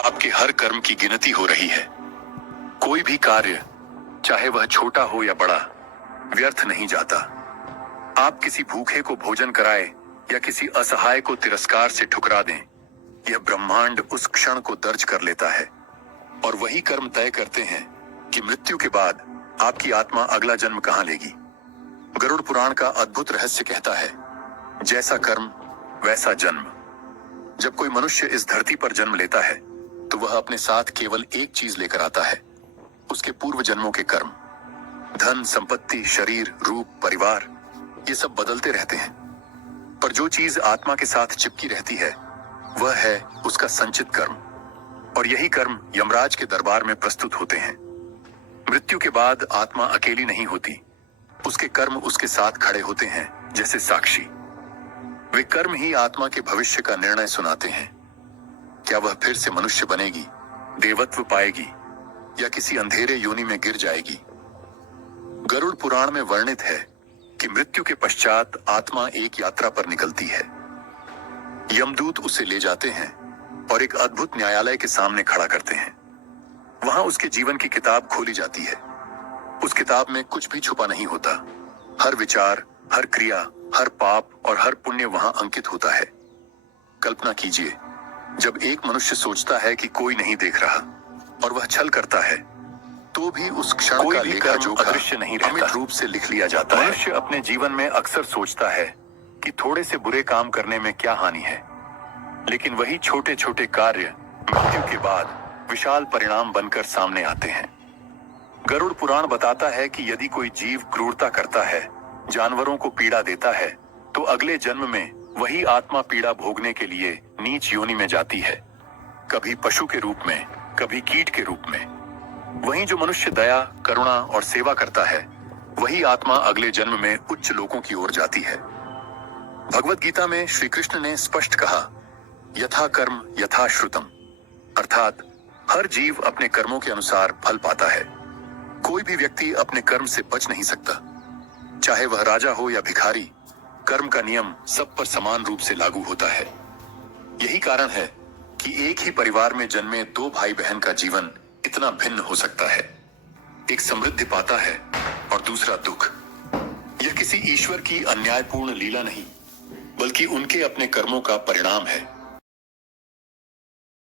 आपके हर कर्म की गिनती हो रही है। कोई भी कार्य, चाहे वह छोटा हो या बड़ा, व्यर्थ नहीं जाता। आप किसी भूखे को भोजन कराए या किसी असहाय को तिरस्कार से ठुकरा दें, यह ब्रह्मांड उस क्षण को दर्ज कर लेता है। और वही कर्म तय करते हैं कि मृत्यु के बाद आपकी आत्मा अगला जन्म कहां लेगी। गरुड़ पुराण का अद्भुत रहस्य कहता है, जैसा कर्म वैसा जन्म। जब कोई मनुष्य इस धरती पर जन्म लेता है तो वह अपने साथ केवल एक चीज लेकर आता है, उसके पूर्व जन्मों के कर्म। धन, संपत्ति, शरीर, रूप, परिवार, ये सब बदलते रहते हैं, पर जो चीज आत्मा के साथ चिपकी रहती है वह है उसका संचित कर्म। और यही कर्म यमराज के दरबार में प्रस्तुत होते हैं। मृत्यु के बाद आत्मा अकेली नहीं होती, उसके कर्म उसके साथ खड़े होते हैं जैसे साक्षी। वे कर्म ही आत्मा के भविष्य का निर्णय सुनाते हैं। क्या वह फिर से मनुष्य बनेगी, देवत्व पाएगी या किसी अंधेरे योनि में गिर जाएगी। गरुड़ पुराण में वर्णित है कि मृत्यु के पश्चात आत्मा एक यात्रा पर निकलती है। यमदूत उसे ले जाते हैं और एक अद्भुत न्यायालय के सामने खड़ा करते हैं। वहां उसके जीवन की किताब खोली जाती है। उस किताब में कुछ भी छुपा नहीं होता। हर विचार, हर क्रिया, हर पाप और हर पुण्य वहां अंकित होता है। कल्पना कीजिए, जब एक मनुष्य सोचता है कि कोई नहीं देख रहा और वह छल करता है, तो भी उस क्षण का लेखा जोखा अदृश्य नहीं रहता, अमित रूप से लिख लिया जाता है। मनुष्य अपने जीवन में अक्सर सोचता है कि थोड़े से बुरे काम करने में क्या हानि है, लेकिन वही छोटे छोटे कार्य मृत्यु के बाद विशाल परिणाम बनकर सामने आते हैं। गरुड़ पुराण बताता है कि यदि कोई जीव क्रूरता करता है, जानवरों को पीड़ा देता है, तो अगले जन्म में वही आत्मा पीड़ा भोगने के लिए नीच योनि में जाती है, कभी पशु के रूप में, कभी कीट के रूप में। वहीं जो मनुष्य दया, करुणा और सेवा करता है, वही आत्मा अगले जन्म में उच्च लोकों की ओर जाती है। भगवत गीता में श्री कृष्ण ने स्पष्ट कहा, यथा कर्म यथा श्रुतम, अर्थात हर जीव अपने कर्मों के अनुसार फल पाता है। कोई भी व्यक्ति अपने कर्म से बच नहीं सकता, चाहे वह राजा हो या भिखारी। कर्म का नियम सब पर समान रूप से लागू होता है। यही कारण है कि एक ही परिवार में जन्मे दो भाई बहन का जीवन इतना भिन्न हो सकता है। एक समृद्धि पाता है और दूसरा दुख। यह किसी ईश्वर की अन्यायपूर्ण लीला नहीं, बल्कि उनके अपने कर्मों का परिणाम है।